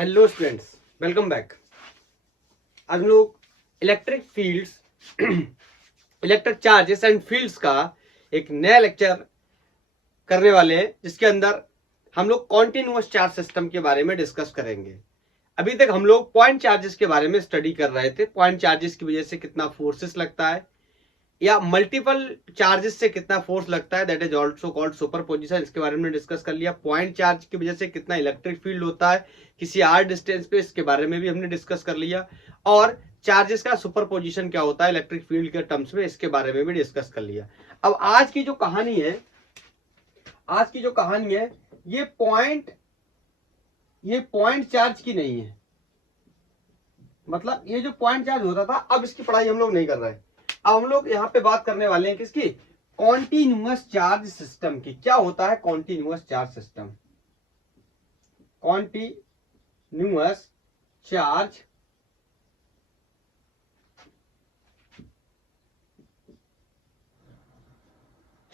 Hello students, welcome back. आज हम लोग electric fields electric charges and fields का एक नया लेक्चर करने वाले हैं, जिसके अंदर हम लोग कॉन्टिन्यूअस चार्ज सिस्टम के बारे में डिस्कस करेंगे। अभी तक हम लोग पॉइंट चार्जेस के बारे में स्टडी कर रहे थे। पॉइंट चार्जेस की वजह से कितना फोर्सेस लगता है या मल्टीपल चार्जेस से कितना फोर्स लगता है, that is also called superposition. इसके बारे में डिस्कस कर लिया। पॉइंट चार्ज की वजह से कितना इलेक्ट्रिक फील्ड होता है किसी आर डिस्टेंस पे, इसके बारे में भी हमने डिस्कस कर लिया। और चार्जेस का सुपरपोजिशन क्या होता है इलेक्ट्रिक फील्ड के टर्म्स में, इसके बारे में भी डिस्कस कर लिया। अब आज की जो कहानी है ये पॉइंट चार्ज की नहीं है। मतलब ये जो पॉइंट चार्ज होता था, अब इसकी पढ़ाई हम लोग नहीं कर रहे हैं। अब हम लोग यहाँ पे बात करने वाले हैं किसकी? कॉन्टिन्यूअस चार्ज सिस्टम की। क्या होता है continuous charge system? Continuous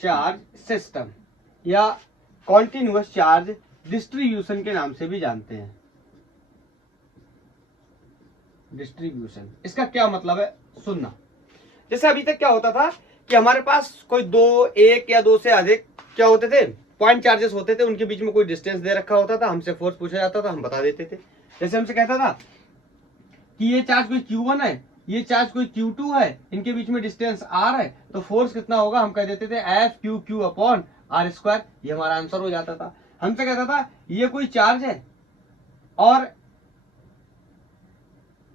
charge system या कॉन्टिन्यूअस चार्ज डिस्ट्रीब्यूशन के नाम से भी जानते हैं। डिस्ट्रीब्यूशन, इसका क्या मतलब है सुनना। जैसे अभी तक क्या होता था कि हमारे पास कोई एक या दो से अधिक क्या होते थे, पॉइंट चार्जेस होते थे। उनके बीच में कोई डिस्टेंस दे रखा होता था, हमसे फोर्स पूछा जाता था, हम बता देते थे। जैसे हमसे कहता था कि ये चार्ज कोई Q1 है, ये चार्ज कोई Q2 है, इनके बीच में डिस्टेंस R है, तो फोर्स कितना होगा हम कह देते थे F अपॉन R स्क्वायर। ये हमारा आंसर हो जाता था। हमसे कहता था ये कोई चार्ज है और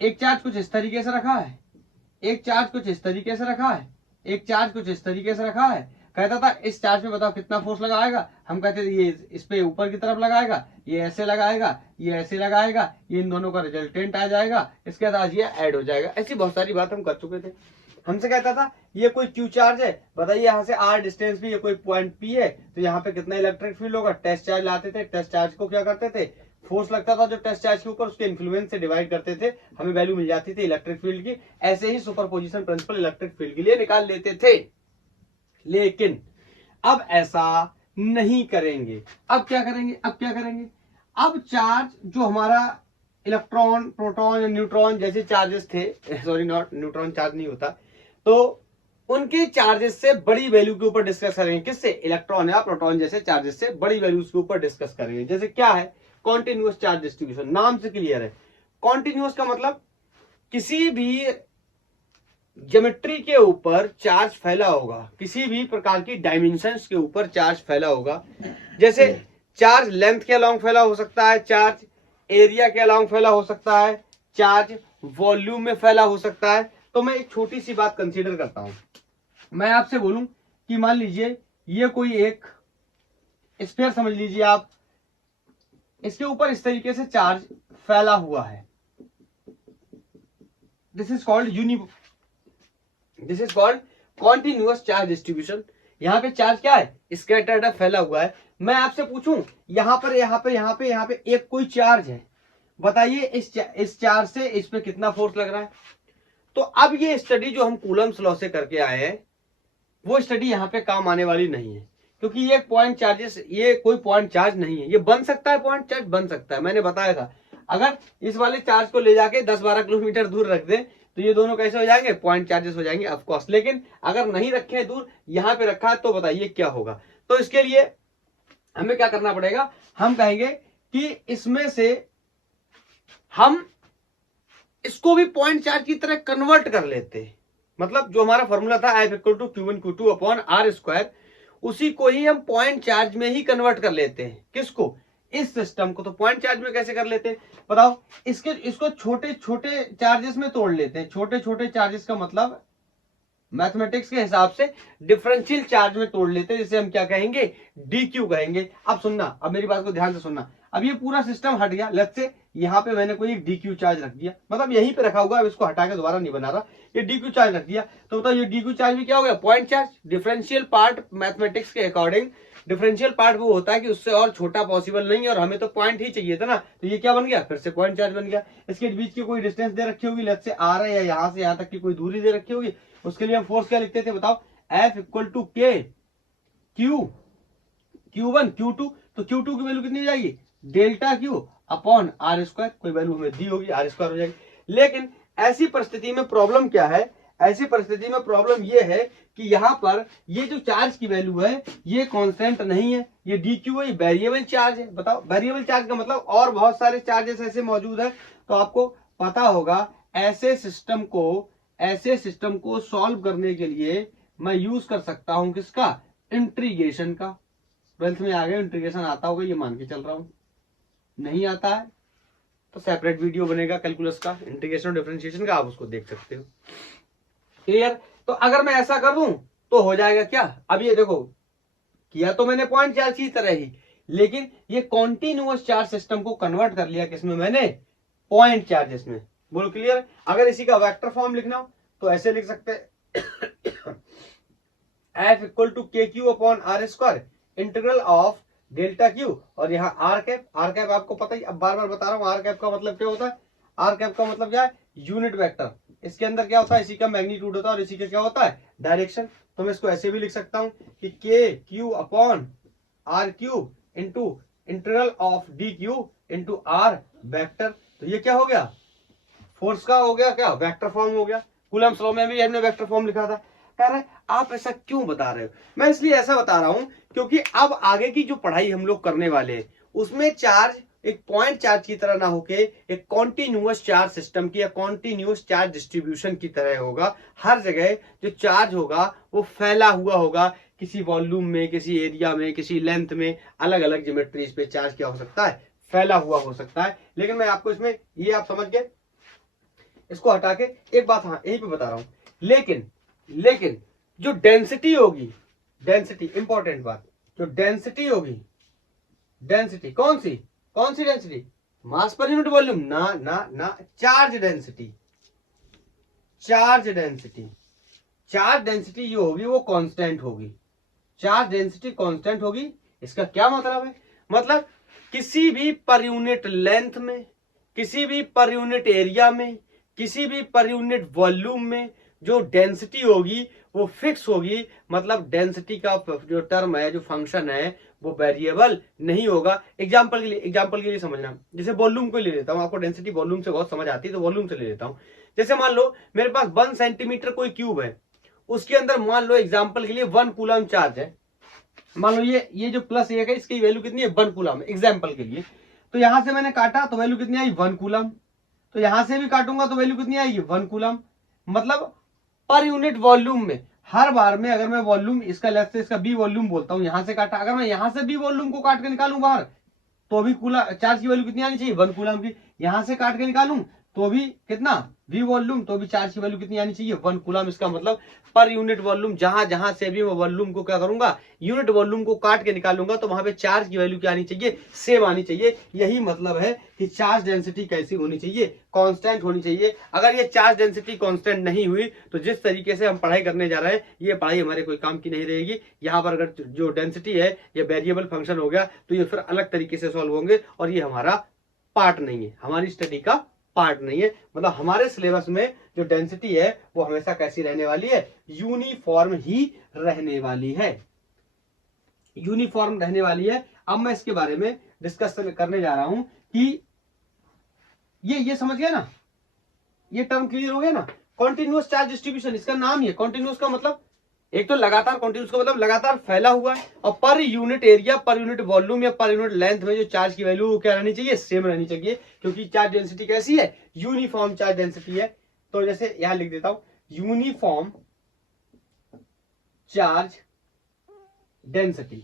एक चार्ज कुछ इस तरीके से रखा है, एक चार्ज कुछ इस तरीके से रखा है, एक चार्ज कुछ इस तरीके से रखा है। कहता था इस चार्ज में बताओ कितना फोर्स लगाएगा। हम कहते थे ये इस पे ऊपर की तरफ लगाएगा, ये ऐसे लगाएगा, ये ऐसे लगाएगा, ये इन दोनों का रिजल्टेंट आ जाएगा, इसके बाद ये ऐड हो जाएगा। ऐसी बहुत सारी बात हम कर चुके थे। हमसे कहता था ये कोई क्यू चार्ज है, बताइए यहाँ से आर डिस्टेंस भी, ये कोई पॉइंट पी है, तो यहाँ पे कितना इलेक्ट्रिक फील्ड होगा। टेस्ट चार्ज लाते थे, टेस्ट चार्ज को क्या करते थे, फोर्स लगता था जो टेस्ट चार्ज के ऊपर, उसके इन्फ्लुएंस से डिवाइड करते थे, हमें वैल्यू मिल जाती थी इलेक्ट्रिक फील्ड की। ऐसे ही सुपरपोजिशन प्रिंसिपल इलेक्ट्रिक फील्ड के लिए निकाल लेते थे। लेकिन अब ऐसा नहीं करेंगे। अब क्या करेंगे? अब चार्ज जो हमारा इलेक्ट्रॉन, प्रोटॉन या न्यूट्रॉन जैसे चार्जेस थे, सॉरी नॉट न्यूट्रॉन चार्ज नहीं होता, तो उनके चार्जेस से बड़ी वैल्यू के ऊपर डिस्कस करेंगे। किससे? इलेक्ट्रॉन या प्रोटॉन जैसे चार्जेस से बड़ी वैल्यूज के ऊपर डिस्कस करेंगे। जैसे क्या है कॉन्टिन्यूअस चार्ज डिस्ट्रीब्यूशन, नाम से क्लियर है। कॉन्टिन्यूअस का मतलब किसी भी ज्योमेट्री के ऊपर चार्ज फैला होगा, किसी भी प्रकार की डायमेंशंस के ऊपर चार्ज फैला होगा। जैसे चार्ज लेंथ के अलोंग फैला हो सकता है, चार्ज एरिया के अलोंग फैला हो सकता है, चार्ज वॉल्यूम में फैला हो सकता है। तो मैं एक छोटी सी बात कंसीडर करता हूं। मैं आपसे बोलूं कि मान लीजिए ये कोई एक स्फीयर समझ लीजिए आप, इसके ऊपर इस तरीके से चार्ज फैला हुआ है। This is called continuous charge distribution. यहाँ पे चार्ज क्या है? स्कैटर्ड है, फैला हुआ है। मैं आपसे पूछूं यहाँ पे एक कोई चार्ज है, बताइए इस चार्ज से इस पे कितना फोर्स लग रहा है। तो अब ये स्टडी जो हम कूलम्स लॉ से करके आए हैं, वो स्टडी यहाँ पे काम आने वाली नहीं है, क्योंकि ये पॉइंट चार्जेस, ये कोई पॉइंट चार्ज नहीं है। ये बन सकता है, पॉइंट चार्ज बन सकता है, मैंने बताया था। अगर इस वाले चार्ज को ले जाके 10-12 किलोमीटर दूर रख दें तो ये दोनों कैसे हो जाएंगे? पॉइंट चार्जेस हो जाएंगे ऑफकोर्स। लेकिन अगर नहीं रखे हैं दूर, यहाँ पे रखा है, तो बताइए क्या होगा। तो इसके लिए हमें क्या करना पड़ेगा? हम कहेंगे कि इसमें से हम इसको भी पॉइंट चार्ज की तरह कन्वर्ट कर लेते हैं। मतलब जो हमारा फॉर्मूला था F = Q1 Q2 upon R square, उसी को ही हम पॉइंट चार्ज में ही कन्वर्ट कर लेते हैं। किसको? इस सिस्टम को। तो पॉइंट चार्ज में कैसे कर लेते हैं बताओ? इसको छोटे छोटे चार्जेस में तोड़ लेते हैं। छोटे छोटे चार्जेस का मतलब मैथमेटिक्स के हिसाब से डिफरेंशियल चार्ज में तोड़ लेते हैं, जिसे हम क्या कहेंगे? DQ कहेंगे। अब सुनना, अब मेरी बात को ध्यान से सुनना। अब ये पूरा सिस्टम हट गया। लेट्स से यहाँ पे मैंने कोई एक DQ चार्ज रख दिया, मतलब यहीं पे रखा हुआ, अब इसको हटा के दोबारा नहीं बना रहा। ये DQ चार्ज रख दिया, तो बताओ ये DQ चार्ज भी क्या हो गया? Point charge. Differential part mathematics के अकॉर्डिंग डिफरेंशियल पार्ट वो होता है कि उससे और छोटा पॉसिबल नहीं है, और हमें तो पॉइंट ही चाहिए था ना। तो ये क्या बन गया? फिर से पॉइंट चार्ज बन गया। इसके बीच की कोई डिस्टेंस दे रखी होगी, लेट्स से R है, या यहाँ से यहाँ तक की कोई दूरी दे रखी होगी। उसके लिए हम फोर्स क्या लिखते थे बताओ? F = K Q Q1 Q2। तो Q2 की वैल्यू कितनी हो जाएगी? Delta Q upon R square, कोई वैल्यू हमें दी होगी, आर स्क्वायर हो जाएगी। लेकिन ऐसी परिस्थिति में प्रॉब्लम क्या है, ऐसी परिस्थिति में प्रॉब्लम ये है कि यहाँ पर ये जो चार्ज की वैल्यू है ये कांस्टेंट नहीं है, ये डी क्यू है, वेरिएबल चार्ज है। बताओ वेरिएबल चार्ज का मतलब और बहुत सारे चार्जेस ऐसे मौजूद है। तो आपको पता होगा ऐसे सिस्टम को सॉल्व करने के लिए मैं यूज कर सकता हूं किसका, इंटीग्रेशन का। ट्वेल्थ में आ गया, इंटीग्रेशन आता होगा ये मान के चल रहा हूं, नहीं आता है तो सेपरेट वीडियो बनेगा कैलकुलस का, इंटीग्रेशन और डिफरेंशिएशन का, आप उसको देख सकते हो। क्लियर। तो अगर मैं ऐसा कर दूं तो हो जाएगा क्या, अब ये देखो किया तो मैंने पॉइंट चार्ज की तरह ही, लेकिन ये कॉन्टिन्यूअस चार्ज सिस्टम को कन्वर्ट कर लिया किसमें मैंने, पॉइंट चार्जेस में। बोलो क्लियर। अगर इसी का वेक्टर फॉर्म लिखना हो तो ऐसे लिख सकते हैं F equal to K Q upon R square integral of delta Q, और यहाँ आर कैप, आर कैप आपको पता ही, अब बार बार बता रहा हूँ आर कैप का मतलब क्या होता है, आर कैप का मतलब क्या है, यूनिट वेक्टर। इसके अंदर क्या होता है, इसी का मैग्नीट्यूड होता है और इसी का क्या होता है, डायरेक्शन। तो मैं इसको ऐसे भी लिख सकता हूं कि K Q upon R cube into integral of D Q into R vector. तो ये क्या हो गया, फोर्स का हो गया क्या, वेक्टर फॉर्म हो गया। कूलम्स लॉ में भी हमने वेक्टर फॉर्म लिखा था। कह रहे आप ऐसा क्यों बता रहे हो, मैं इसलिए ऐसा बता रहा हूं क्योंकि अब आगे की जो पढ़ाई हम लोग करने वाले हैं उसमें चार्ज एक पॉइंट चार्ज की तरह ना होके एक कॉन्टिन्यूअस चार्ज सिस्टम की या कॉन्टिन्यूअस चार्ज डिस्ट्रीब्यूशन की तरह होगा। हर जगह जो चार्ज होगा वो फैला हुआ होगा, किसी वॉल्यूम में, किसी एरिया में, किसी लेंथ में, अलग अलग ज्योमेट्रीज पे चार्ज क्या हो सकता है, फैला हुआ हो सकता है। लेकिन मैं आपको इसमें ये आप समझ गए, इसको हटा के एक बात हाँ यही पे बता रहा हूं, लेकिन जो डेंसिटी होगी, डेंसिटी इंपॉर्टेंट बात, जो डेंसिटी होगी, डेंसिटी कौन सी डेंसिटी, मास पर यूनिट वॉल्यूम, ना ना ना, charge density, charge density, charge density जो होगी वो कांस्टेंट होगी, चार्ज डेंसिटी कांस्टेंट होगी। इसका क्या मतलब है, मतलब किसी भी पर यूनिट लेंथ में, किसी भी पर यूनिट एरिया में, किसी भी पर यूनिट वॉल्यूम में जो डेंसिटी होगी वो फिक्स होगी। मतलब डेंसिटी का जो टर्म है, जो फंक्शन है, वो वेरिएबल नहीं होगा। एग्जांपल के लिए समझना, जैसे वॉल्यूम को ले लेता हूं, आपको डेंसिटी वॉल्यूम से बहुत समझ आती है तो वॉल्यूम से ले लेता हूं। जैसे मान लो मेरे पास 1 सेंटीमीटर कोई क्यूब है, उसके अंदर मान लो एग्जांपल के लिए 1 कूलम चार्ज है। मान लो ये जो प्लस 1 है इसकी वैल्यू कितनी है, 1 कूलम एग्जांपल के लिए। तो यहां से मैंने काटा तो वैल्यू कितनी आई, 1 कूलम। तो यहां से भी काटूंगा तो वैल्यू कितनी आएगी, 1 कूलम। मतलब पर यूनिट वॉल्यूम में हर बार में अगर मैं वॉल्यूम इसका लेफ्ट से इसका बी वॉल्यूम बोलता हूं, यहां से काटा, अगर मैं यहां से बी वॉल्यूम को काट के निकालूं बाहर तो भी कूलम चार्ज की वैल्यू कितनी आनी चाहिए, 1 कूलम की। यहां से काट के निकालूं तो भी कितना, वी वॉल्यूम, तो भी चार्ज की वैल्यू कितनी आनी चाहिए, 1 कूलम। इसका मतलब पर यूनिट वॉल्यूम जहां जहां से भी मैं वॉल्यूम को क्या करूंगा, यूनिट वॉल्यूम को काट के निकालूंगा तो वहां पे चार्ज की वैल्यू क्या आनी चाहिए, सेम आनी चाहिए। यही मतलब है कि चार्ज डेंसिटी कैसी होनी चाहिए, कांस्टेंट होनी चाहिए। अगर ये चार्ज डेंसिटी कांस्टेंट नहीं हुई तो जिस तरीके से हम पढ़ाई करने जा रहे हैं ये पढ़ाई हमारे कोई काम की नहीं रहेगी। यहाँ पर अगर जो डेंसिटी है ये वेरिएबल फंक्शन हो गया तो ये फिर अलग तरीके से सॉल्व होंगे और ये हमारा पार्ट नहीं है, हमारी स्टडी का पार्ट नहीं है। मतलब हमारे सिलेबस में जो डेंसिटी है वो हमेशा कैसी रहने वाली है, यूनिफॉर्म ही रहने वाली है, यूनिफॉर्म रहने वाली है। अब मैं इसके बारे में डिस्कस करने जा रहा हूं कि ये समझ गया ना, ये टर्म क्लियर हो गया ना। कॉन्टिन्यूअस चार्ज डिस्ट्रीब्यूशन इसका नाम ही है। कॉन्टिन्यूअस का मतलब एक तो लगातार, कॉन्टिन्यूअस का मतलब लगातार फैला हुआ है, और पर यूनिट एरिया, पर यूनिट वॉल्यूम या पर यूनिट लेंथ में जो चार्ज की वैल्यू क्या रहनी चाहिए, सेम रहनी चाहिए। क्योंकि चार्ज डेंसिटी कैसी है, यूनिफॉर्म चार्ज डेंसिटी है। तो जैसे यहां लिख देता हूं, uniform charge density,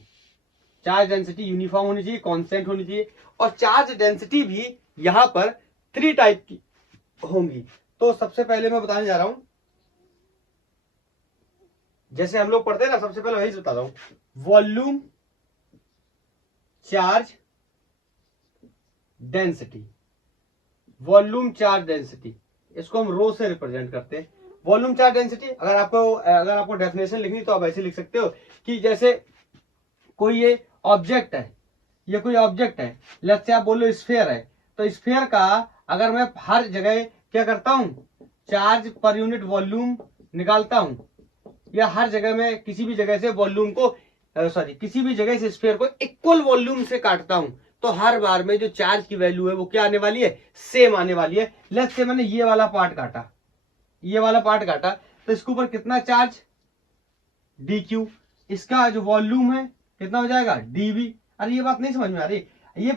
charge density uniform होनी चाहिए, कांस्टेंट होनी चाहिए। और चार्ज डेंसिटी भी यहां पर 3 टाइप की होंगी। तो सबसे पहले मैं बताने जा रहा हूं, जैसे हम लोग पढ़ते हैं ना, सबसे पहले वही बताता हूं, volume charge density, volume charge density, इसको हम रो से रिप्रेजेंट करते हैं। वॉल्यूम चार्ज डेंसिटी अगर आपको डेफिनेशन लिखनी तो आप ऐसे लिख सकते हो कि जैसे कोई ये ऑब्जेक्ट है, ये कोई ऑब्जेक्ट है, लेट्स से आप बोलो स्फीयर है, तो स्फीयर का अगर मैं हर जगह क्या करता हूं, चार्ज पर यूनिट वॉल्यूम निकालता हूं, या हर जगह में किसी भी जगह से वॉल्यूम को किसी भी जगह से स्फीयर को इक्वल वॉल्यूम से काटता हूं, तो हर बार में जो चार्ज की वैल्यू है वो क्या आने वाली है, सेम आने वाली है। लेट्स से मैंने ये वाला पार्ट काटा, ये वाला पार्ट काटा, तो इसके ऊपर कितना चार्ज, डी क्यू, इसका जो वॉल्यूम है कितना हो जाएगा, डीवी। अरे ये बात नहीं समझ में आ रही, ये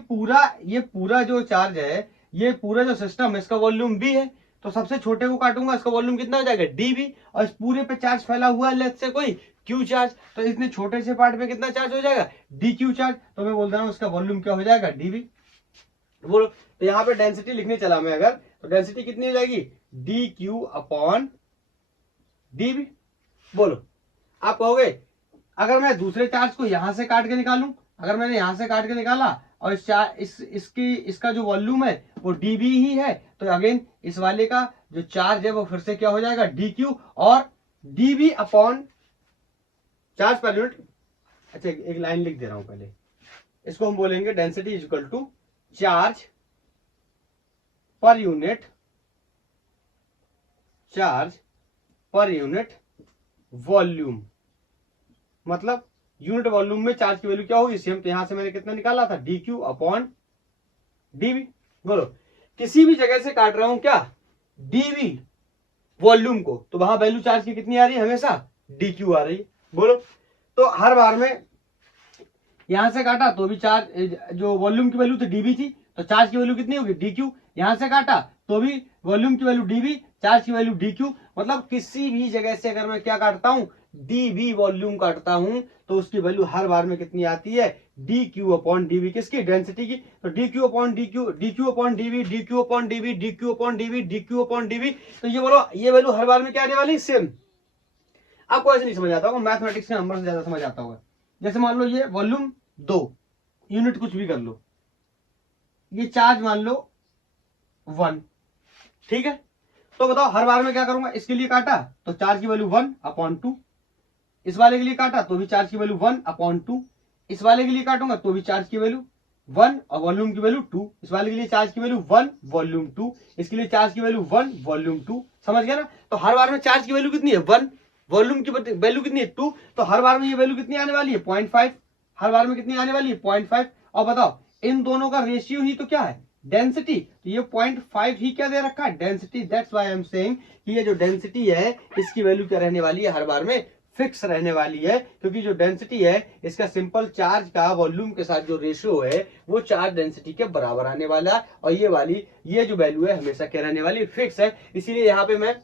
पूरा जो चार्ज है, ये पूरा जो सिस्टम है इसका वॉल्यूम भी है, तो सबसे छोटे को काटूंगा, इसका वॉल्यूम कितना हो जाएगा, डीवी, और इस पूरे पे चार्ज फैला हुआ है लेट्स से कोई क्यू चार्ज, तो इतने छोटे से पार्ट पे कितना चार्ज हो जाएगा, डी क्यू चार्ज, तो मैं बोल रहा हूँ इसका वॉल्यूम क्या हो जाएगा, डीवी। बोलो, तो यहाँ पे डेंसिटी लिखने चला मैं अगर, तो डेंसिटी कितनी हो जाएगी, डी क्यू अपॉन डीवी। बोलो, आप कहोगे अगर मैं दूसरे चार्ज को यहां से काट के निकालूं, अगर मैंने यहां से काट के निकाला और इसका जो वॉल्यूम है वो डीवी ही है, तो अगेन इस वाले का जो चार्ज है वो फिर से क्या हो जाएगा, डी क्यू और DV upon charge per unit. अच्छा, एक लाइन लिख दे रहा हूं पहले, इसको हम बोलेंगे density is equal to charge per unit, charge per unit volume, मतलब यूनिट वॉल्यूम में चार्ज की वैल्यू क्या होगी, सेम। तो यहां से मैंने कितना निकाला था, डी क्यू अपॉन डीवी। बोलो, किसी भी जगह से काट रहा हूं क्या, डीवी वॉल्यूम को, तो वहां वैल्यू चार्ज की कितनी आ रही है, हमेशा डी क्यू आ रही है। बोलो, तो हर बार में यहां से काटा तो भी चार्ज, जो वॉल्यूम की वैल्यू तो डीवी थी, तो चार्ज की वैल्यू कितनी होगी, डी क्यू। यहां से काटा तो भी वॉल्यूम की वैल्यू डीवी, चार्ज की वैल्यू डी क्यू। मतलब किसी भी जगह से अगर मैं क्या काटता हूं, डीवी वॉल्यूम काटता हूं, तो उसकी वैल्यू हर बार में कितनी आती है, डी क्यू अपॉन डीवी, किसकी, डेंसिटी की। तो D Q upon D Q, D Q upon D V, D Q upon D V, D Q upon D V, D Q upon D V. तो ये बोलो, ये वैल्यू हर बार में क्या आने वाली, सेम। आपको ऐसे नहीं समझ आता होगा, मैथमेटिक्स के नंबर से ज्यादा समझ आता होगा। जैसे मान लो ये वॉल्यूम 2 यूनिट, कुछ भी कर लो, ये चार्ज मान लो 1, ठीक है। तो बताओ हर बार में क्या करूंगा, इसके लिए काटा तो चार्ज की वैल्यू 1/2, इस वाले के लिए काटा तो भी चार्ज की वैल्यू 1/2, इस वाले के लिए काटूंगा तो भी चार्ज की वैल्यू 1 और वॉल्यूम की वैल्यू 2, इस वाले के लिए चार्ज की वैल्यू 1 वॉल्यूम 2, इसके लिए चार्ज की वैल्यू 1 वॉल्यूम 2। समझ गया ना। तो हर बार में चार्ज की वैल्यू कितनी है, 1, वॉल्यूम की वैल्यू कितनी है, 2, तो हर बार में ये वैल्यू कितनी आने वाली है, 0.5, हर बार में कितनी आने वाली है, 0.5। और बताओ इन दोनों का रेशियो ही तो क्या है, डेंसिटी, तो ये 0.5 ही क्या दे रखा है, density. That's why I am saying कि ये जो डेंसिटी है इसकी वैल्यू क्या रहने वाली है, हर बार में फिक्स रहने वाली है, क्योंकि जो डेंसिटी है इसका सिंपल चार्ज का वॉल्यूम के साथ जो रेशियो है वो चार्ज डेंसिटी के बराबर आने वाला है, और ये जो वैल्यू है हमेशा क्या रहने वाली, फिक्स है। इसीलिए यहाँ पे मैं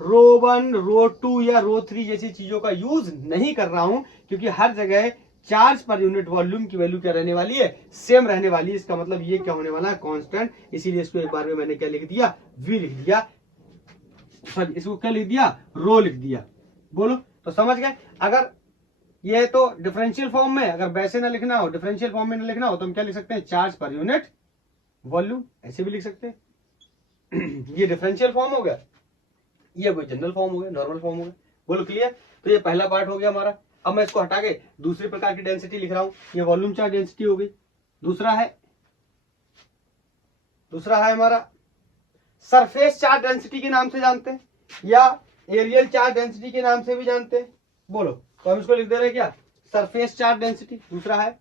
ρ1, ρ2 या ρ3 जैसी चीजों का यूज नहीं कर रहा हूं, क्योंकि हर जगह चार्ज पर यूनिट वॉल्यूम की वैल्यू क्या रहने वाली है, सेम रहने वाली है। इसका मतलब ये क्या होने वाला है, कांस्टेंट। इसीलिए इसको एक बार में मैंने क्या लिख दिया, वी लिख दिया, सॉरी इसको क्या लिख दिया, रो लिख दिया। बोलो, तो समझ गए। अगर ये तो डिफरेंशियल फॉर्म में, अगर वैसे ना लिखना हो, डिफरेंशियल फॉर्म में ना लिखना हो, तो हम क्या लिख सकते हैं, चार्ज पर यूनिट वॉल्यूम, ऐसे भी लिख सकते हैं। ये डिफरेंशियल फॉर्म हो गया, ये कोई जनरल फॉर्म हो गया, नॉर्मल फॉर्म हो गया। बोलो, क्लियर। तो ये पहला पार्ट हो गया हमारा। अब मैं इसको हटा के दूसरे प्रकार की डेंसिटी लिख रहा हूं, ये वॉल्यूम चार्ज डेंसिटी हो गई। दूसरा है हमारा सरफेस चार्ज डेंसिटी के नाम से जानते हैं, या एरियल चार्ज डेंसिटी के नाम से भी जानते हैं। बोलो, तो हम इसको लिख दे रहे हैं क्या, सरफेस चार्ज डेंसिटी। दूसरा है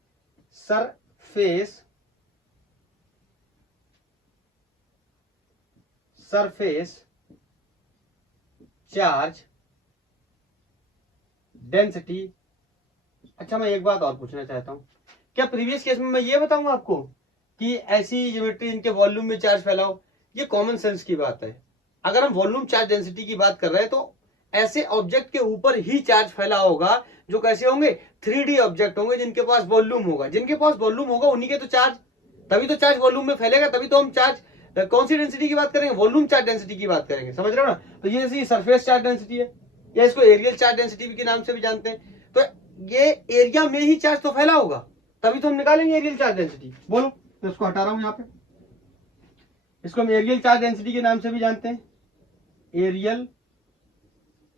सरफेस चार्ज डेंसिटी। अच्छा, मैं एक बात और पूछना चाहता हूं, क्या प्रीवियस केस में मैं ये बताऊंगा आपको कि ऐसी ज्योमेट्री इनके वॉल्यूम में चार्ज फैलाओ, ये कॉमन सेंस की बात है। अगर हम वॉल्यूम चार्ज डेंसिटी की बात कर रहे हैं तो ऐसे ऑब्जेक्ट के ऊपर ही चार्ज फैला होगा जो कैसे होंगे, 3D ऑब्जेक्ट होंगे, जिनके पास वॉल्यूम होगा। जिनके पास वॉल्यूम होगा उन्हीं के तो चार्ज, तभी तो चार्ज वॉल्यूम में फैलेगा, तभी तो हम चार्ज कौन सी डेंसिटी की बात करेंगे, वॉल्यूम चार्ज डेंसिटी की बात करेंगे। समझ रहे हो ना। तो ये जैसे सरफेस चार्ज डेंसिटी है, या इसको एरियल चार्ज डेंसिटी के नाम से भी जानते हैं, तो ये एरिया में ही चार्ज तो फैला होगा, तभी तो हम निकालेंगे एरियल चार्ज डेंसिटी। बोलो, तो इसको हटा रहा हूं यहाँ पे, इसको हम एरियल चार्ज डेंसिटी के नाम से भी जानते हैं, एरियल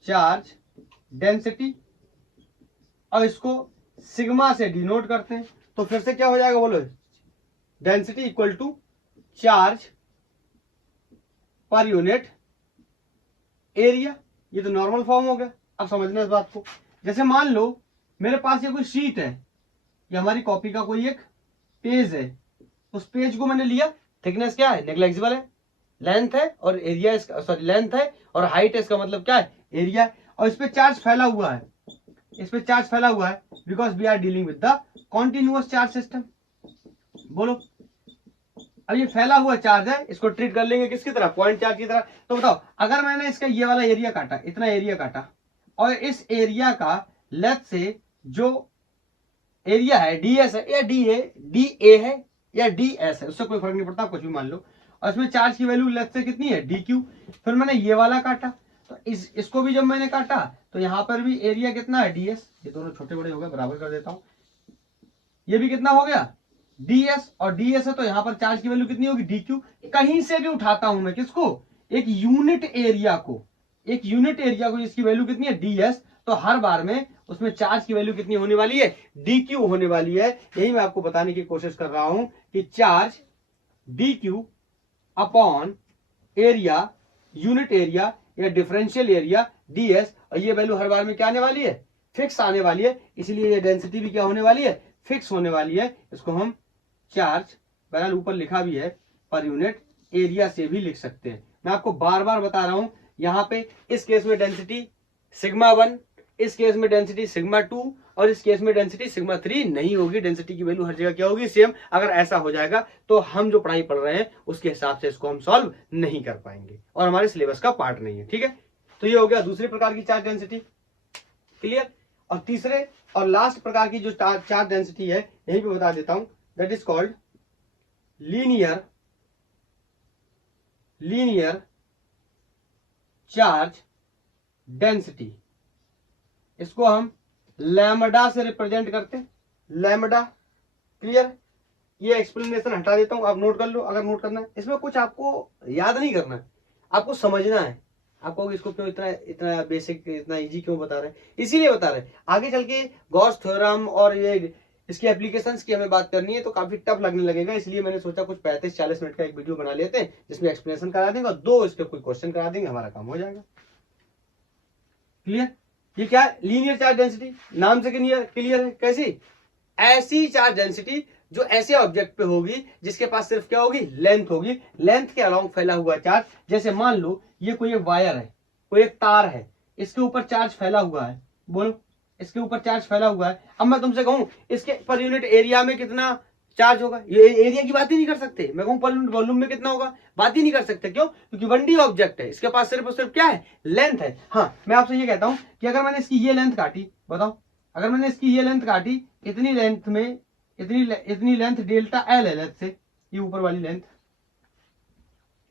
चार्ज डेंसिटी, और इसको सिग्मा से डिनोट करते हैं। तो फिर से क्या हो जाएगा, बोलो, density equal to charge per unit area. ये तो नॉर्मल फॉर्म हो गया। अब समझना इस बात को, जैसे मान लो मेरे पास ये कोई शीट है, ये हमारी कॉपी का कोई एक पेज है, उस पेज को मैंने लिया, थिकनेस क्या है, नेग्लेक्जिबल है, लेंथ है और एरिया इसका, सॉरी लेंथ है और हाइट है, इसका मतलब क्या है, एरिया है, और इस पे चार्ज फैला हुआ है, इस पे चार्ज फैला हुआ है, because we are dealing with the continuous charge system. बोलो, अब ये फैला हुआ चार्ज है, इसको ट्रीट कर लेंगे किसकी तरह, पॉइंट चार्ज की तरह। तो बताओ, अगर मैंने इसका ये वाला एरिया काटा, इतना एरिया काटा, और इस एरिया का लेफ्ट से जो एरिया है ds है या da है या ds है, उससे कोई फर्क नहीं पड़ता, आप कुछ भी मान लो, और इसमें चार्ज की वैल्यू लेफ्ट से कितनी है, dq। फिर मैंने ये वाला काटा, तो इसको भी जब मैंने काटा तो यहां पर भी एरिया कितना है, ds, ये दोनों छोटे बड़े हो गए, बराबर कर देता हूं, ये भी कितना हो गया, ds, और ds है तो यहां पर चार्ज की वैल्यू कितनी होगी, dq। कहीं से भी उठाता हूं मैं किसको, एक यूनिट एरिया को, एक यूनिट एरिया को जिसकी वैल्यू कितनी है, ds, तो हर बार में उसमें चार्ज की वैल्यू कितनी होने वाली है, dq होने वाली है। यही मैं आपको बताने की कोशिश कर रहा हूं कि charge dq upon area, unit area या डिफरेंशियल एरिया ds, और ये वैल्यू हर बार में क्या आने वाली है, फिक्स आने वाली है, इसलिए ये डेंसिटी भी क्या होने वाली है, फिक्स होने वाली है। इसको हम चार्ज, बहरहाल ऊपर लिखा भी है, पर यूनिट एरिया से भी लिख सकते हैं। मैं आपको बार बार बता रहा हूं, यहां पे इस केस में डेंसिटी सिग्मा 1, इस केस में डेंसिटी सिग्मा 2, और इस केस में डेंसिटी सिग्मा 3 नहीं होगी। डेंसिटी की वैल्यू हर जगह क्या होगी, सेम। अगर ऐसा हो जाएगा तो हम जो पढ़ाई पढ़ रहे हैं उसके हिसाब से इसको हम सॉल्व नहीं कर पाएंगे और हमारे सिलेबस का पार्ट नहीं है, ठीक है। तो ये हो गया दूसरे प्रकार की चार्ज डेंसिटी, क्लियर। और तीसरे और लास्ट प्रकार की जो चार्ज डेंसिटी है, यहीं पे बता देता हूं, that is called linear charge density. इसको हम लैम्डा से रिप्रेजेंट करते हैं, लैम्डा, क्लियर। ये एक्सप्लेनेशन हटा देता हूं, आप नोट कर लो अगर नोट करना है। इसमें कुछ आपको याद नहीं करना है, आपको समझना है। आपको इसको क्यों इतना इतना बेसिक, इतना इजी क्यों बता रहे हैं, इसीलिए बता रहे हैं। आगे चल के गॉस थ्योरम और ये इसकी एप्लीकेशंस की हमें बात करनी है तो काफी टफ लगने लगेगा, इसलिए मैंने सोचा कुछ 35-40 मिनट का एक वीडियो बना लेते हैं जिसमें एक्सप्लेनेशन करा देंगे और 2 इसके कोई क्वेश्चन करा देंगे, हमारा काम हो जाएगा, क्लियर। ये क्या है, लीनियर चार्ज डेंसिटी, नाम से क्लियर है। कैसी, ऐसी चार्ज डेंसिटी जो ऐसे ऑब्जेक्ट पे होगी जिसके पास सिर्फ क्या होगी, लेंथ होगी, लेंथ के अलोंग फैला हुआ चार्ज। जैसे मान लो ये कोई एक वायर है, कोई एक तार है, इसके ऊपर चार्ज फैला हुआ है, बोलो इसके ऊपर चार्ज फैला हुआ है। अब मैं तुमसे कहूं इसके पर यूनिट एरिया में कितना चार्ज होगा, ये एरिया की बात ही नहीं कर सकते। मैं कहूं पर यूनिट वॉल्यूम में कितना होगा, बात ही नहीं कर सकते। क्यों, क्योंकि 1D ऑब्जेक्ट है, इसके पास सिर्फ और सिर्फ क्या है, लेंथ है। हाँ, मैं आपसे ये कहता हूं कि अगर मैंने इसकी ये लेंथ काटी, बताओ अगर मैंने इसकी ये लेंथ काटी, इतनी लेंथ में इतनी लेंथ डेल्टा एल है, लेंथ से ये ऊपर वाली लेंथ,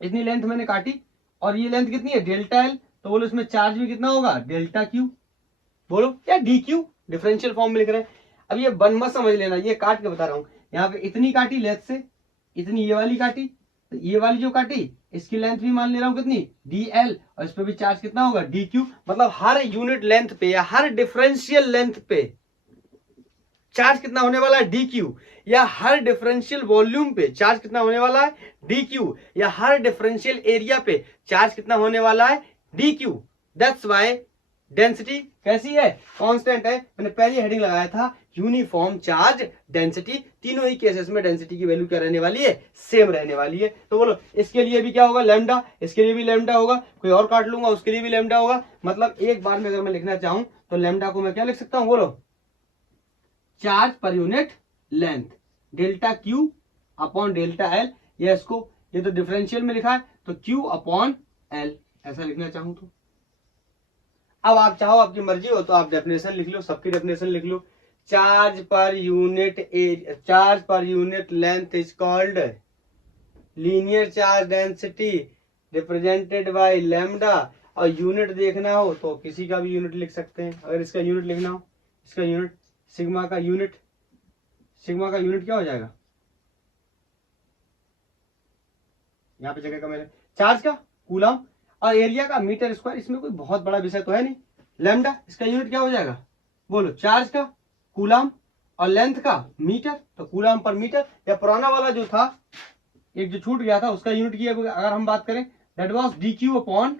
इतनी लेंथ मैंने काटी और ये लेंथ कितनी है, डेल्टा एल, तो बोलो इसमें चार्ज भी कितना होगा, डेल्टा क्यू, बोलो या डी क्यू, डिफरेंशियल फॉर्म में लिख रहे हैं। अब ये बन मत समझ लेना, ये काट के बता रहा हूं। यहाँ पे इतनी काटी लेंथ से, इतनी ये वाली काटी, तो ये वाली जो काटी इसकी लेंथ भी मान ले रहा हूं कितनी, डी एल, और इस पे भी चार्ज कितना होगा, डी क्यू। मतलब हर यूनिट लेंथ पे या हर डिफरेंशियल लेंथ पे चार्ज कितना होने वाला है, डी क्यू। या हर डिफरेंशियल वॉल्यूम पे चार्ज कितना होने वाला है, डी क्यू। या हर डिफरेंशियल एरिया पे चार्ज कितना होने वाला है, D Q. That's why density कैसी है, कांस्टेंट है। मैंने पहली हेडिंग लगाया था यूनिफॉर्म चार्ज डेंसिटी। तीनों ही केसेस में डेंसिटी की वैल्यू क्या रहने वाली है, सेम रहने वाली है। तो बोलो इसके लिए भी क्या होगा, लैम्डा, इसके लिए भी लैम्डा होगा, कोई और काट लूंगा उसके लिए भी लैम्डा होगा। मतलब एक बार में अगर मैं लिखना चाहूं तो लैम्डा को मैं क्या लिख सकता हूं, बोलो charge per unit length, delta Q upon delta L. या इसको, ये तो डिफरेंशियल में लिखा है तो क्यू अपॉन एल, ऐसा लिखना चाहूं तो। अब आप चाहो, आपकी मर्जी हो तो आप डेफिनेशन लिख लो, सबकी डेफिनेशन लिख लो। Charge per unit length is called linear charge density represented by lambda. और यूनिट देखना हो तो किसी का भी यूनिट लिख सकते हैं। अगर इसका यूनिट लिखना हो, इसका यूनिट सिग्मा का यूनिट क्या हो जाएगा, यहाँ पे जगह का मैंने, चार्ज का कूलम और एरिया का मीटर स्क्वायर। इसमें कोई बहुत बड़ा विषय तो है नहीं। लैम्डा, इसका यूनिट क्या हो जाएगा, बोलो चार्ज का कूलम और लेंथ का मीटर, तो कूलम पर मीटर। या पुराना वाला जो था, एक जो छूट गया था, उसका यूनिट की अगर हम बात करें, that was D Q upon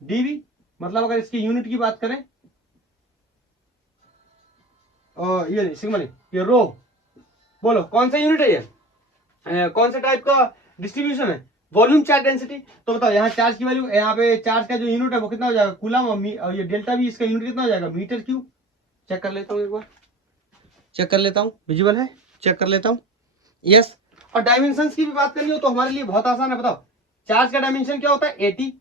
D V. मतलब अगर इसकी यूनिट की बात करें ये नहीं सिग्मा नहीं, ये रो। बोलो कौन सा यूनिट है ये, कौन सा टाइप का डिस्ट्रीब्यूशन है, वॉल्यूम चार्ज डेंसिटी। तो बताओ यहाँ चार्ज की वैल्यू, यहाँ पे चार्ज का जो यूनिट है वो कितना हो जाएगा, कूलम, और ये डेल्टा भी इसका यूनिट कितना हो जाएगा, मीटर क्यूब। चेक कर लेता हूँ एक बार, चेक कर लेता हूँ, विजिबल है, चेक कर लेता हूँ, यस। और डायमेंशंस की भी बात करनी हो तो हमारे लिए बहुत आसान है। बताओ चार्ज का डायमेंशन क्या होता है, 80।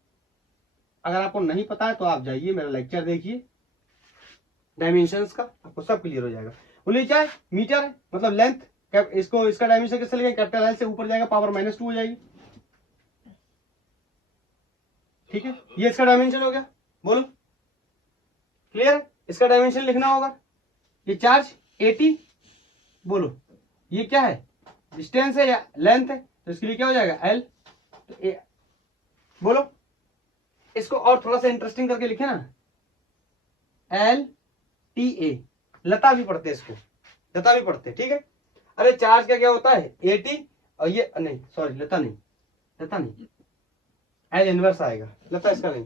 अगर आपको नहीं पता है तो आप जाइए मेरा लेक्चर देखिए डायमेंशंस का, आपको सब क्लियर हो जाएगा। बोलिए क्या है, मीटर है, मतलब लेंथ। इसको इसका डायमेंशन किससे लेंगे, कैपिटल एल से ऊपर जाएगा, पावर -2 हो जाएगी, ठीक है। ये इसका डायमेंशन हो गया, बोलो क्लियर है। इसका डायमेंशन लिखना होगा, ये चार्ज 80, बोलो ये क्या है, डिस्टेंस है या लेंथ है, तो इसके लिए क्या हो जाएगा एल। तो बोलो इसको और थोड़ा सा इंटरेस्टिंग करके लिखे ना, एल टी ए। लता भी पढ़ते इसको, लता भी पढ़ते, ठीक है। अरे चार्ज का क्या होता है 80, और ये नहीं सॉरी लता नहीं, लता नहीं, एल इनवर्स आएगा, लता इसका नहीं,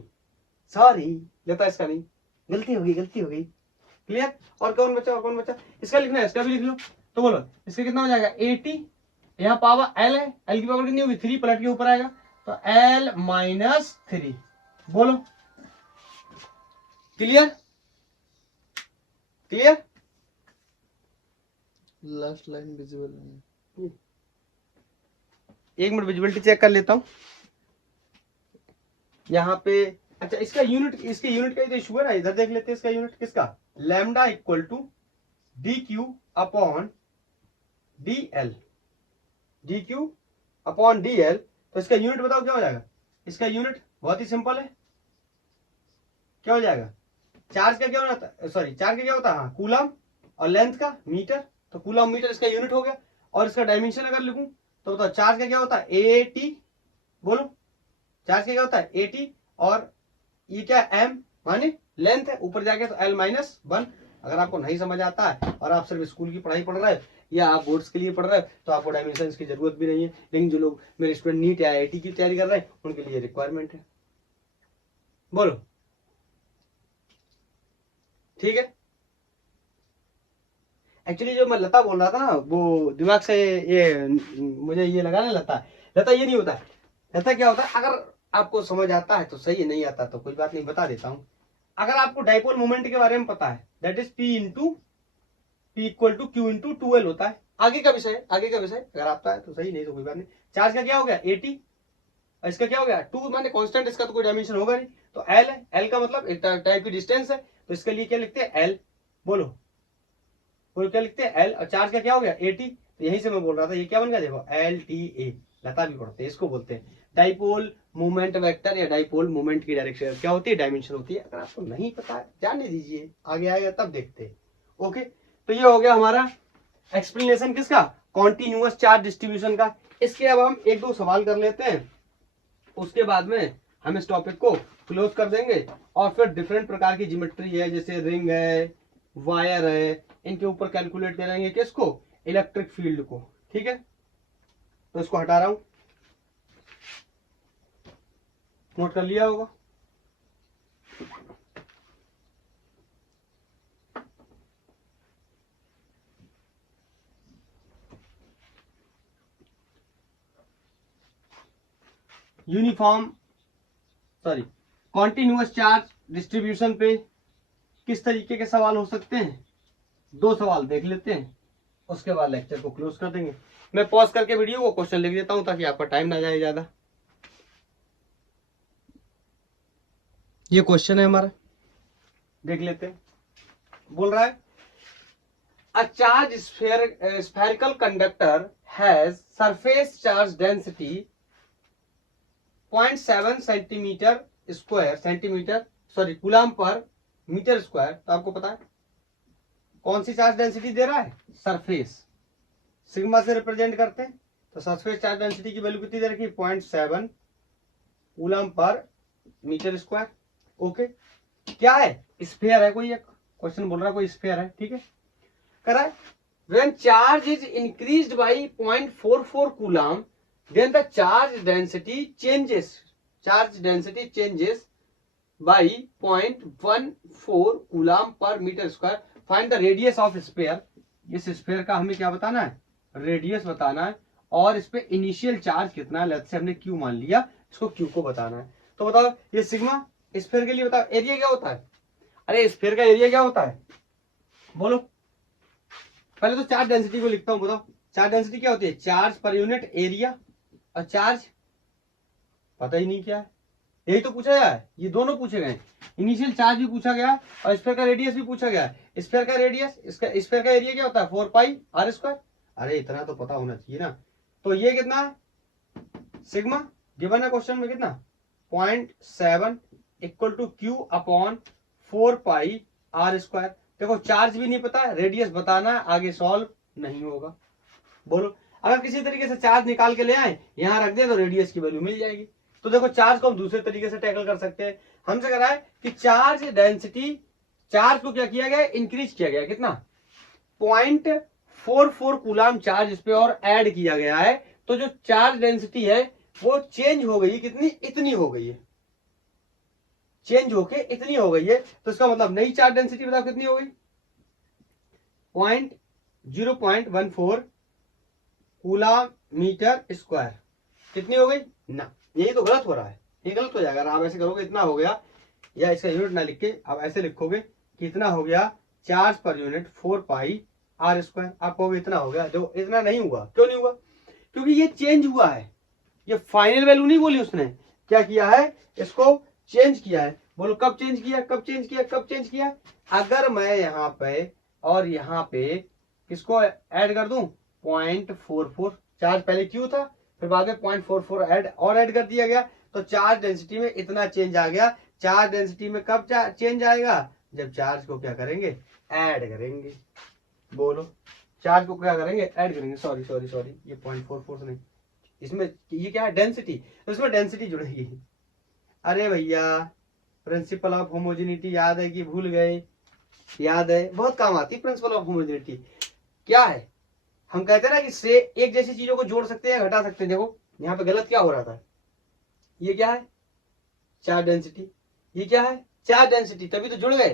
सॉरी लता इसका नहीं, गलती हो गई, गलती हो गई, क्लियर। और कौन बचा, और कौन बचा, इसका लिखना है, इसका भी लिख लो। तो बोलो इसका कितना हो जाएगा 80, यहाँ पावर एल है, एल की पावर कितनी होगी 3, पलट के ऊपर आएगा तो एल -3। बोलो clear, clear. Last line visible नहीं, एक मिनट विजिबिलिटी चेक कर लेता हूं यहाँ पे। अच्छा इसका यूनिट, इसके यूनिट का तो इशू है ना, इधर देख लेते हैं इसका यूनिट किसका, lambda equal to D Q upon D L, D Q upon D L. तो इसका यूनिट बताओ क्या हो जाएगा, इसका यूनिट बहुत ही सिंपल है, क्या हो जाएगा, चार्ज का क्या होता है, सॉरी चार्ज का क्या होता है, हाँ कूलम, और लेंथ का मीटर, तो कूलम मीटर इसका यूनिट हो गया। और इसका डायमेंशन अगर लिखूं तो बताओ चार्ज का क्या होता है 80, बोलो चार्ज का क्या होता है 80, और ये क्या एम माने लेंथ है, ऊपर जाके तो L-1। अगर आपको नहीं समझ आता है और आप सिर्फ स्कूल की पढ़ाई पढ़ रहे हैं या आप बोर्ड्स के लिए पढ़ रहे हैं तो आपको डायमेंशन की जरूरत भी नहीं है, लेकिन जो लोग मेरे स्टूडेंट नीट या IIT की तैयारी कर रहे हैं उनके लिए रिक्वायरमेंट है, बोलो ठीक है। एक्चुअली जो मैं लता बोल रहा था ना वो दिमाग से ये मुझे ये लगा ना, लता लता ये नहीं होता है। लता क्या होता है, अगर आपको समझ आता है तो सही, नहीं आता तो कोई बात नहीं, बता देता हूं। अगर आपको डाइपोल मोमेंट के बारे में पता है, that is P into P equal to Q into 2L होता है, आगे का विषय, आगे का विषय अगर आता है तो सही, नहीं तो कोई बात नहीं। चार्ज का क्या हो गया 80, और इसका क्या हो गया 2 माने कांस्टेंट, इसका तो कोई डायमेंशन होगा नहीं, तो L है, L का मतलब एक टाइप की डिस्टेंस है, तो इसके लिए क्या लिखते हैं L, बोलो बोलो क्या लिखते हैं L। और चार्ज का क्या हो गया 80, तो यहीं से मैं बोल रहा था ये क्या बन गया देखो LTA, लता भी पढ़ते हैं, इसको बोलते हैं डाइपोल मोमेंट वेक्टर, या डाइपोल मोमेंट की डायरेक्शन क्या होती है, डायमेंशन होती है। अगर आपको नहीं पता है जाने दीजिए, आगे आएगा तब देखते हैं, ओके। तो ये हो गया हमारा एक्सप्लेनेशन किसका, कॉन्टिन्यूअस चार्ज डिस्ट्रीब्यूशन का। इसके अब हम एक दो सवाल कर लेते हैं, उसके बाद में हम इस टॉपिक को क्लोज कर देंगे, और फिर डिफरेंट प्रकार की ज्योमेट्री है, जैसे रिंग है, वायर है, इनके ऊपर कैलकुलेट करेंगे किसको, इलेक्ट्रिक फील्ड को, ठीक है। तो इसको हटा रहा हूं, नोट कर लिया होगा। Uniform sorry continuous charge distribution पे किस तरीके के सवाल हो सकते हैं, दो सवाल देख लेते हैं, उसके बाद लेक्चर को क्लोज कर देंगे। मैं पॉज करके वीडियो को क्वेश्चन लिख देता हूं ताकि आपका टाइम ना जाए ज्यादा। ये क्वेश्चन है हमारा, देख लेते हैं। बोल रहा है a charge spherical conductor has surface charge density 0.7 centimetre square, centimetre sorry coulomb per metre square. तो आपको पता है कौन सी चार्ज डेंसिटी दे रहा है, सरफेस, सिग्मा से रिप्रेजेंट करते हैं, तो सरफेस चार्ज डेंसिटी की वैल्यू कितनी दे रखी है 0.7 coulomb per metre square, okay. क्या है, स्फीयर है, कोई एक क्वेश्चन बोल रहा है कोई स्फीयर है, ठीक है। कर रहा है when charge is increased by 0.44 coulomb then the charge density changes by 0.14 coulomb per metre square find the radius of sphere, इस स्फीयर का हमें क्या बताना है, रेडियस बताना है, और इस पे इनिशियल चार्ज कितना है, लेट्स से हमने क्यू मान लिया, इसको क्यू को बताना है। तो बताओ ये सिग्मा स्फीयर के लिए बताओ एरिया क्या होता है, अरे स्फीयर का एरिया क्या होता है बोलो। पहले तो चार्ज डेंसिटी को लिखता हूं, बताओ चार्ज डेंसिटी क्या होती है, चार्ज पर यूनिट एरिया, और चार्ज पता ही नहीं क्या है, यही तो पूछा गया है, ये दोनों पूछे गए, इनिशियल चार्ज भी पूछा गया और स्फीयर का रेडियस भी पूछा गया है। स्फीयर का रेडियस, इसका स्फीयर का एरिया क्या होता है 4 पाई आर स्क्वायर, अरे इतना तो पता होना चाहिए ना। तो ये कितना है सिग्मा, गिवन है क्वेश्चन में कितना 0.7 equal to Q upon 4 pi R square. देखो चार्ज भी नहीं पता, रेडियस बताना है, आगे सॉल्व नहीं होगा। बोलो अगर किसी तरीके से चार्ज निकाल के ले आए यहां रख दे तो रेडियस की वैल्यू मिल जाएगी। तो देखो चार्ज को हम दूसरे तरीके से टैकल कर सकते हैं, हमसे कह रहा है कि चार्ज डेंसिटी, चार्ज को क्या किया गया, इंक्रीज किया गया, कितना 0.44 कूलाम चार्ज इस पे और ऐड किया गया है, तो जो चार्ज डेंसिटी है वो चेंज हो गई, कितनी, इतनी हो गई है, चेंज होके इतनी हो गई है। तो इसका मतलब नई चार्ज डेंसिटी बताओ कितनी हो गई, 0.14 कूलाम मीटर स्क्वायर, कितनी हो गई ना, यही तो गलत हो रहा है, ये गलत हो जाएगा। आप ऐसे करोगे इतना हो गया, या इसका यूनिट ना लिख के आप ऐसे लिखोगे कि इतना हो गया charge per unit 4 pi R square, आप कहोगे इतना हो गया, जो इतना नहीं हुआ, क्यों नहीं हुआ, क्योंकि ये चेंज हुआ है, ये फाइनल वैल्यू नहीं बोली उसने, क्या किया है, इसको चेंज किया है। बोलो कब चेंज किया, कब चेंज किया, कब चेंज किया, अगर मैं यहाँ पे और यहाँ पे किसको ऐड कर दूं 0.44, चार्ज पहले क्यू था, फिर बाद में 0.44 ऐड कर दिया गया, तो चार्ज डेंसिटी में इतना चेंज आ गया। चार्ज डेंसिटी में कब चेंज आएगा, जब चार्ज को क्या करेंगे, ऐड करेंगे। बोलो चार्ज को क्या करेंगे, ऐड करेंगे, सॉरी सॉरी सॉरी, ये 0.44 नहीं, इसमें ये क्या है डेंसिटी, तो इसमें डेंसिटी जुड़ेगी। अरे भैया प्रिंसिपल ऑफ होमोजेनिटी याद है कि भूल गए, याद है, बहुत काम आती है प्रिंसिपल ऑफ होमोजेनिटी। क्या है, हम कहते हैं ना कि से एक जैसी चीजों को जोड़ सकते हैं, घटा सकते हैं। देखो यहाँ पे गलत क्या हो रहा था, ये क्या है चार्ज डेंसिटी, ये क्या है चार्ज डेंसिटी, तभी तो जुड़ गए,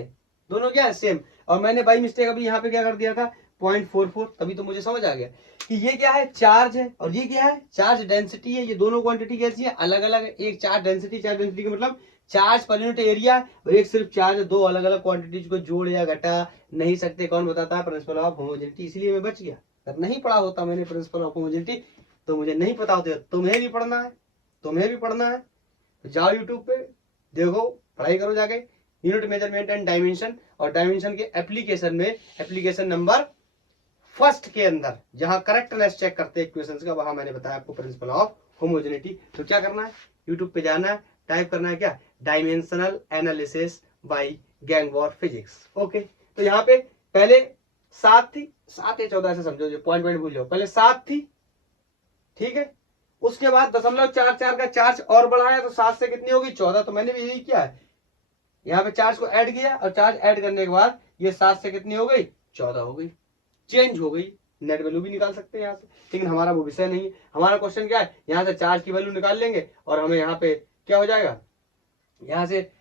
दोनों क्या है सेम। और मैंने बाई मिस्टेक अभी यहाँ पे क्या कर दिया था 0.44, तभी तो मुझे समझ आ गया कि ये क्या है चार्ज है और ये क्या है चार्ज डेंसिटी है। ये दोनों क्वांटिटी कैसी है, अलग अलग है, एक चार्ज डेंसिटी, चार्ज डेंसिटी का मतलब चार्ज पर यूनिट एरिया, और एक सिर्फ चार्ज, दो अलग अलग क्वांटिटीज को जोड़ या घटा नहीं सकते, कौन बताता है, प्रिंसिपल ऑफ होमोजेनिटी। इसलिए मैं बच गया, अगर नहीं पढ़ा होता मैंने प्रिंसिपल ऑफ होमोजेनिटी तो मुझे नहीं पता होता। तुम्हें भी पढ़ना है, तुम्हें भी पढ़ना है, जाओ यूट्यूब पे देखो, पढ़ाई करो जाके, यूनिट मेजरमेंट एंड डायमेंशन, और डायमेंशन के एप्लीकेशन में एप्लीकेशन नंबर फर्स्ट के अंदर जहां करेक्टनेस चेक करते हैं इक्वेशंस का, वहां मैंने बताया आपको प्रिंसिपल ऑफ होमोजेनिटी। तो क्या करना है, यूट्यूब पे जाना है, टाइप करना है क्या, dimensional analysis bye gangwar physics. Okay, तो यहाँ पे पहले 7 थी, 7 या 14 से समझो, जो पॉइंट भूल जाओ, पहले 7 थी, ठीक है, उसके बाद 0.44 का चार्ज और बढ़ाया तो 7 से कितनी होगी 14, तो मैंने भी यही किया है, यहाँ पे चार्ज को ऐड किया और चार्ज ऐड करने के बाद ये 7 से कितनी हो गई 14 हो गई, चेंज हो गई। नेट वैल्यू भी निकाल सकते हैं यहाँ से, लेकिन हमारा वो विषय नहीं है। हमारा क्वेश्चन क्या है, यहाँ से चार्ज की वैल्यू निकाल लेंगे और हमें यहाँ पे क्या हो जाएगा, यहाँ से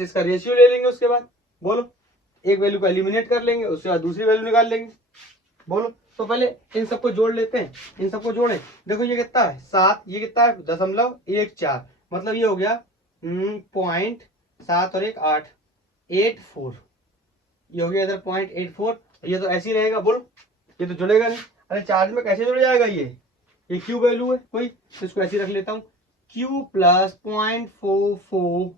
इसका रेशियो ले लेंगे, उसके बाद बोलो एक वैल्यू को एलिमिनेट कर लेंगे, उसके बाद दूसरी वैल्यू निकाल लेंगे। बोलो तो पहले इन सबको जोड़ लेते हैं, इन सबको जोड़ें। देखो ये कितना है 7, ये कितना है 0.14, मतलब ये हो गया 0.7 और 1 8, 84, ये हो गया इधर 0.84, ये तो ऐसे ही रहेगा। बोलो ये तो जुड़ेगा नहीं, अरे चार्ज में कैसे जुड़ जाएगा, ये क्यू वैल्यू है कोई, तो इसको ऐसे रख लेता हूँ, Q plus 0.44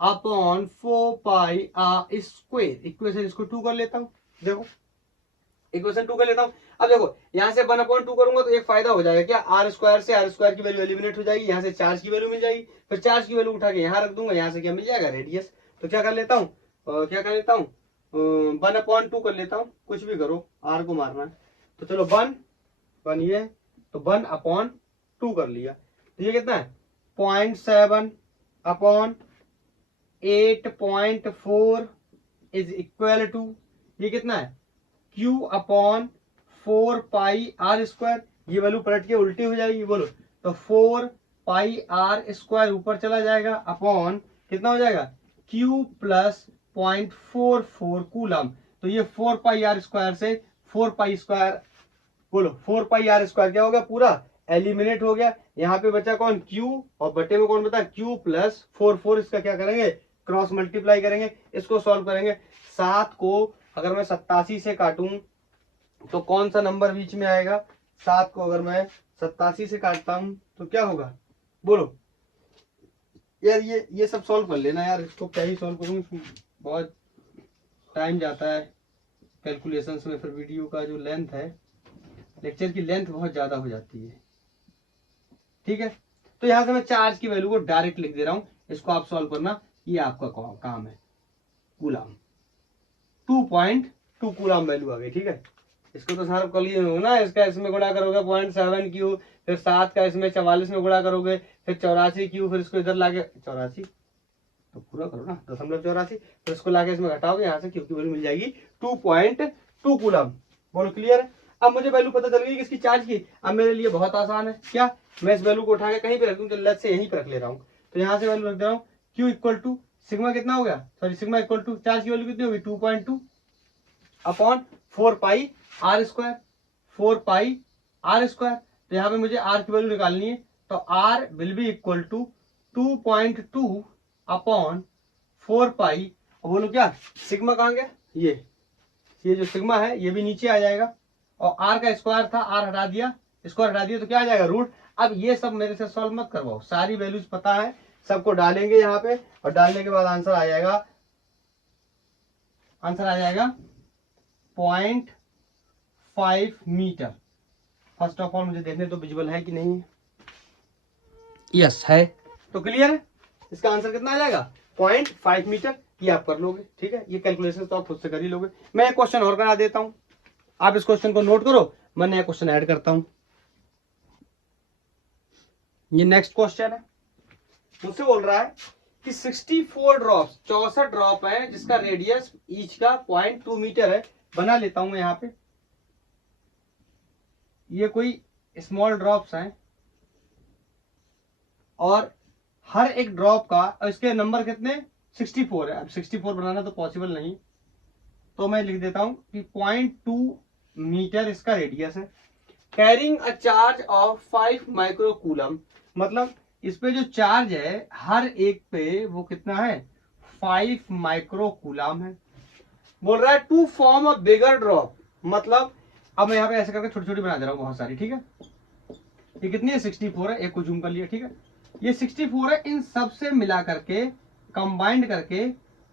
upon 4 pi R square, equation इसको 2 कर लेता हूँ। देखो इक्वेशन 2 कर लेता हूँ। अब देखो यहाँ से 1/2 करूंगा तो एक फायदा हो जाएगा, क्या आर स्क्वायर से आर स्क्वायर की वैल्यू एलिमिनेट हो जाएगी, यहाँ से चार्ज की वैल्यू मिल जाएगी, फिर चार्ज की वैल्यू उठा के यहाँ रख दूंगा, यहाँ से क्या मिल जाएगा रेडियस। तो क्या कर लेता हूँ, 1/2 कर लेता हूँ, कुछ भी करो आर को मारना है। तो चलो 1 ये, तो 1/2 कर लिया, तो ये कितना है 0.7 अपॉन 8.4 इज इक्वल टू, ये कितना है Q upon 4 pi R square, ये वैल्यू पलट के उल्टी हो जाएगी। बोलो तो 4 पाई आर स्क्वायर ऊपर चला जाएगा, अपॉन कितना हो जाएगा Q प्लस 0.44 कूलम, तो तो ये 4 पाई आर स्क्वायर से 4 पाई स्क्वायर, बोलो 4 पाई आर स्क्वायर क्या हो गया, पूरा एलिमिनेट हो गया। यहाँ पे बचा कौन, क्यू, और बटे में कौन बता, क्यू प्लस 4 इसका क्या करेंगे, क्रॉस मल्टीप्लाई करेंगे, इसको सॉल्व करेंगे। 7 को अगर मैं 87 से काटूं तो कौन सा नंबर बीच में आएगा, 7 को अगर मैं 87 से काटता हूं तो क्या होगा, बोलो यार। ये सब सॉल्व कर लेना यार, इसको क्या ही सॉल्व करूं, बहुत टाइम जाता है कैलकुलेशंस में, फिर वीडियो का जो लेंथ है, लेक्चर की लेंथ बहुत ज्यादा हो जाती है। ठीक है, तो यहां से मैं चार्ज की वैल्यू को डायरेक्ट लिख दे रहा हूं, इसको आप सॉल्व करना, ये आपका काम है। कूलाम 2.2 कूलाम वैल्यू आ गई। ठीक है, इसको तो सर कल ही हो ना, इसका इसमें गुणा करोगे 0.7 क्यू, फिर 7 का इसमें 44 में गुणा करोगे, फिर 84 क्यू, फिर इसको इधर लाके 84 तो पूरा करो ना, 0.84, फिर इसको लाके इसमें घटाओगे, यहाँ से क्यू की वैल्यू मिल जाएगी 2.2 कूलाम। बोलो क्लियर है। अब मुझे वैल्यू पता चल गई किसकी, चार्ज की। अब मेरे लिए बहुत आसान है, क्या, मैं इस वैल्यू को उठा के कहीं पे रख दूं, तो लेट से यहीं पे रख ले रहा हूँ, तो यहाँ से वैल्यू रख दे रहा हूँ, क्यू इक्वल टू सिग्मा कितना हो गया, sorry sigma equal to charge की वैल्यू कितनी होगी 2.2 upon 4 pi R square, 4 pi R square. तो यहाँ पे मुझे आर की वैल्यू निकालनी है, तो R will be equal to 2.2 upon 4 pi, और बोलो क्या, सिग्मा कहाँ गया, ये जो सिग्मा है ये भी नीचे आ जाएगा, और आर का स्क्वायर था, आर हटा दिया, स्क्वायर हटा दिया तो क्या आ जाएगा, रूट। अब ये सब मेरे से सॉल्व मत करवाओ, सारी वैल्यूज पता है, सबको डालेंगे यहाँ पे, और डालने के बाद आंसर आ जाएगा 0.5 मीटर। फर्स्ट ऑफ ऑल मुझे देखने तो विजुअल है कि नहीं है, यस है, तो क्लियर है, इसका आंसर कितना आ जाएगा 0.5 मीटर। ये आप कर लोगे, ठीक है, ये कैलकुलेशन तो आप खुद से कर ही लोगे। मैं एक क्वेश्चन और करा देता हूं, आप इस क्वेश्चन को नोट करो, मैं नया क्वेश्चन ऐड करता हूं। ये नेक्स्ट क्वेश्चन है, मुझसे बोल रहा है कि 64 ड्रॉप्स, 64 ड्रॉप है जिसका रेडियस ईच का 0.2 मीटर है। बना लेता हूं मैं यहाँ पे, ये कोई स्मॉल ड्रॉप्स हैं, और हर एक ड्रॉप का, और इसके नंबर कितने 64 है। अब 64 बनाना तो पॉसिबल नहीं, तो मैं लिख देता हूं कि 0.2 मीटर इसका रेडियस है, carrying a charge of 5 micro coulomb, मतलब इस पे जो चार्ज है हर एक पे वो कितना है 5 माइक्रो कूलम है। बोल रहा है to form a bigger drop, मतलब अब मैं यहाँ पे ऐसे करके छोटी छोटी बना दे रहा हूँ बहुत सारी। ठीक है, ये कितनी है 64 है, एक को जूम कर लिया। ठीक है, ये 64 है, इन सब से मिला करके कंबाइंड करके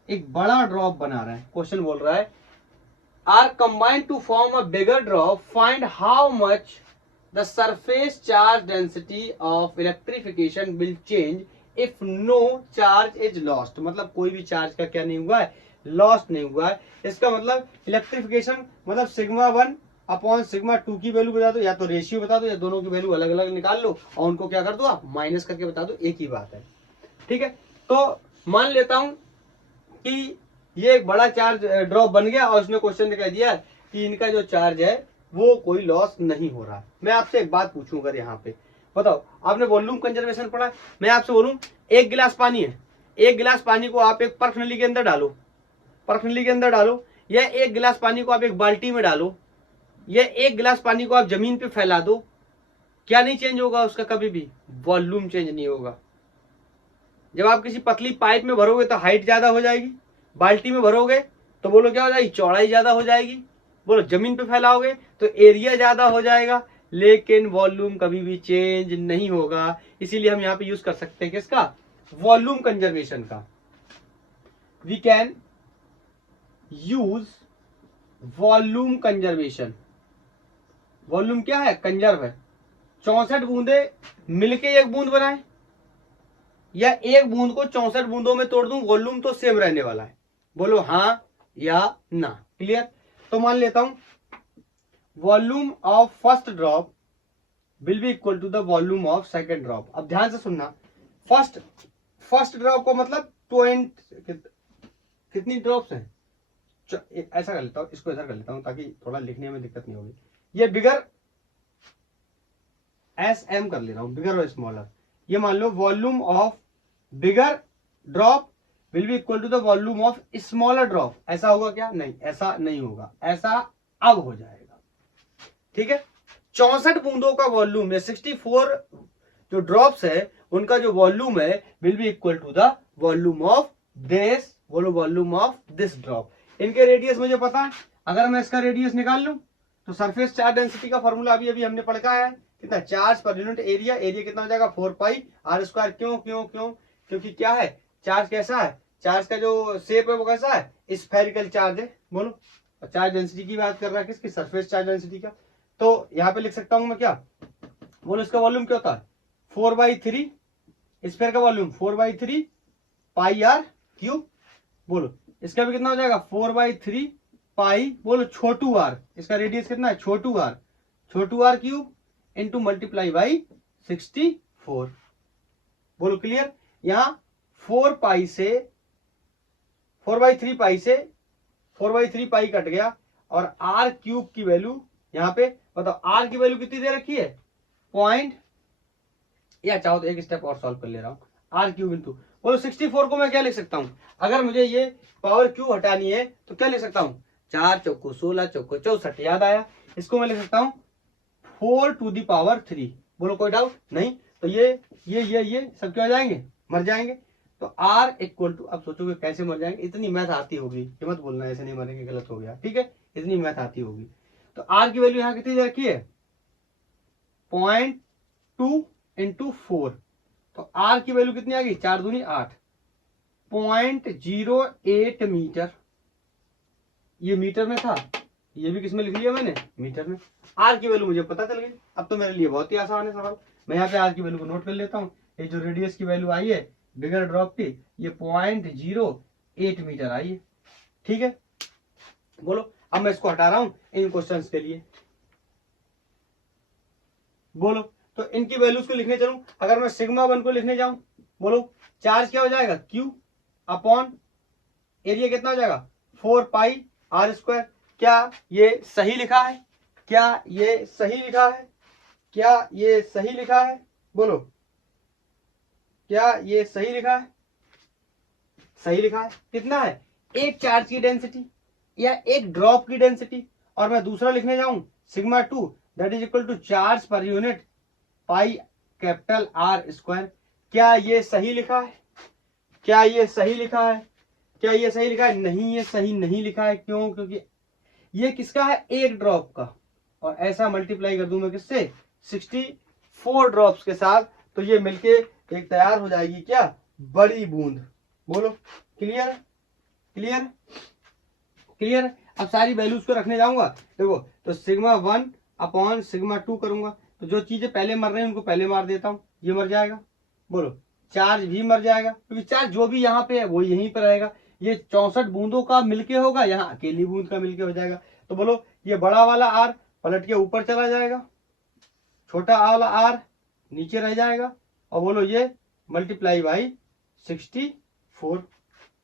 एक बड़ा ड्रॉप बना रहा है। क्वेश्चन बोल रहा है are combined to form a bigger drop, find how much the surface charge density of electrification will change if no charge is lost, मतलब कोई भी चार्ज का क्या नहीं हुआ है, लॉस्ट नहीं हुआ है। इसका मतलब इलेक्ट्रिफिकेशन, मतलब सिग्मा 1 अपॉन सिग्मा 2 की वैल्यू बता दो, या तो रेशियो बता दो, या दोनों की वैल्यू अलग अलग निकाल लो और उनको क्या कर दो आप माइनस करके बता दो, एक ही बात है। ठीक है, तो मान लेता हूं कि ये एक बड़ा चार्ज ड्रॉप बन गया, और उसने क्वेश्चन दिखा दिया कि इनका जो चार्ज है वो कोई लॉस नहीं हो रहा। मैं आपसे एक बात पूछूं, अगर यहाँ पे बताओ, आपने वॉल्यूम कंजर्वेशन पढ़ा है, मैं आपसे बोलूं एक गिलास पानी है, एक गिलास पानी को आप एक पर्क नली के अंदर डालो, पर्क नली के अंदर डालो, या एक गिलास पानी को आप एक बाल्टी में डालो, या एक गिलास पानी को आप जमीन पे फैला दो, क्या नहीं चेंज होगा उसका, कभी भी वॉल्यूम चेंज नहीं होगा। जब आप किसी पतली पाइप में भरोगे तो हाइट ज्यादा हो जाएगी, बाल्टी में भरोगे तो बोलो क्या हो जाएगी, चौड़ाई ज्यादा हो जाएगी, बोलो जमीन पे फैलाओगे तो एरिया ज्यादा हो जाएगा, लेकिन वॉल्यूम कभी भी चेंज नहीं होगा। इसीलिए हम यहाँ पे यूज कर सकते हैं किसका, वॉल्यूम कंजर्वेशन का। We can use volume conservation. Volume क्या है, कंजर्व है। 64 बूंदे मिलके एक बूंद बनाए, या एक बूंद को 64 बूंदों में तोड़ दूं, वॉल्यूम तो सेम रहने वाला है। बोलो हाँ या ना, क्लियर। तो मान लेता हूं volume of first drop will be equal to the volume of second drop. अब ध्यान से सुनना, फर्स्ट ड्रॉप को मतलब 20 कितनी ड्रॉप्स हैं, ऐसा कर लेता हूं, इसको ऐसा कर लेता हूं ताकि थोड़ा लिखने में दिक्कत नहीं होगी। ये बिगर SM कर ले रहा हूं, बिगर और स्मॉलर। ये मान लो volume of bigger drop will be equal to the volume of smaller drop. ऐसा होगा क्या? नहीं, ऐसा नहीं होगा, ऐसा अब हो जाएगा। ठीक है, 64 बूंदों का वॉल्यूम है, 64 जो ड्रॉप्स है उनका जो वॉल्यूम है will be equal to the volume of this, बोलो वॉल्यूम ऑफ दिस ड्रॉप। इनके रेडियस मुझे पता है, अगर मैं इसका रेडियस निकाल लूं तो सरफेस चार्ज डेंसिटी का फॉर्मूला अभी अभी हमने पढ़ का है, कितना? Charge per unit area, area कितना हो जाएगा? 4 पाई आर स्क्वायर। क्यों क्यों क्यों? क्योंकि क्या है, चार्ज कैसा है, चार्ज का जो शेप है वो कैसा है? स्फेरिकल चार्ज है। बोलो, चार्ज डेंसिटी की बात कर रहा है, किसकी? सरफेस चार्ज डेंसिटी का। तो यहाँ पे लिख सकता हूं मैं क्या? बोलो, इसका वॉल्यूम क्या होता है? 4/3, स्फेयर का वॉल्यूम 4/3 पाई आर क्यूब। बोलो, इसका भी कितना हो जाएगा? 4/3 पाई, बोलो छोटू आर, इसका रेडियस कितना है? छोटू r cube into multiply by 64। बोलो क्लियर? यहां 4/3 पाई से 4/3 पाई कट गया और आर क्यूब की वैल्यू यहां पे बताओ, आर की वैल्यू कितनी दे रखी है? पॉइंट, या चाहो तो एक स्टेप और सॉल्व कर ले रहा हूं, आर क्यूब इंटू, बोलो 64 को मैं क्या लिख सकता हूं? अगर मुझे ये पावर क्यू हटानी है तो क्या लिख सकता हूं? 4 चौको 16 चौको 64, याद आया? इसको मैं लिख सकता हूं 4⁻3। बोलो कोई डाउट नहीं? तो ये सब क्या हो जाएंगे? मर जाएंगे। तो आर इक्वल टू, अब सोचोगे कैसे मर जाएंगे? इतनी मैथ आती होगी, ये मत बोलना ऐसे नहीं मरेंगे, गलत हो गया। ठीक है, इतनी मैथ आती होगी। तो आर की वैल्यू यहाँ कितनी दे रखी है? 0.2 इंटू 4। तो आर की वैल्यू कितनी आ गई? 4 दूनी 8, 0.08 मीटर। ये मीटर में था, ये भी किसमें लिख लिया मैंने? मीटर में। आर की वैल्यू मुझे पता चल गई, अब तो मेरे लिए बहुत ही आसान है सवाल। मैं यहाँ पे आर की वैल्यू को नोट कर लेता हूँ। ये जो रेडियस की वैल्यू आई है बिगर ड्रॉप की, ये 0.08 मीटर आई है। ठीक है, बोलो, अब मैं इसको हटा रहा हूं इन क्वेश्चंस के लिए। बोलो, तो इनकी वैल्यूज को लिखने चलूं, अगर मैं सिग्मा 1 को लिखने जाऊं, बोलो चार्ज क्या हो जाएगा? क्यू अपॉन एरिया कितना हो जाएगा? 4 पाई आर स्क्वायर। क्या ये सही लिखा है? क्या ये सही लिखा है? क्या ये सही लिखा है? बोलो, क्या ये सही लिखा है? सही लिखा है। कितना है? एक चार्ज की डेंसिटी या एक ड्रॉप की डेंसिटी, और मैं दूसरा लिखने जाऊं sigma 2 that is equal to charge per unit pi capital R square. क्या ये सही लिखा है? क्या ये सही लिखा है? क्या ये सही लिखा है? नहीं, ये सही नहीं लिखा है। क्यों? क्योंकि ये किसका है? एक ड्रॉप का, और ऐसा मल्टीप्लाई कर दूं मैं किससे? 64 ड्रॉप्स के साथ, तो ये मिलके एक तैयार हो जाएगी क्या? बड़ी बूंद। बोलो क्लियर? क्लियर? क्लियर? अब सारी वैल्यूज को रखने जाऊंगा, देखो, तो सिग्मा 1 अपॉन सिग्मा 2 करूंगा, तो जो चीजें पहले मर रही हैं उनको पहले मार देता हूं, ये मर जाएगा। बोलो, चार्ज भी मर जाएगा, क्योंकि चार्ज जो भी यहाँ पे है वो यहीं पर रहेगा। ये 64 बूंदों का मिलके होगा, यहाँ अकेली बूंद का मिलके हो जाएगा। तो बोलो, ये बड़ा वाला आर पलट के ऊपर चला जाएगा, छोटा वाला आर नीचे रह जाएगा, और बोलो ये मल्टीप्लाई बाई 64।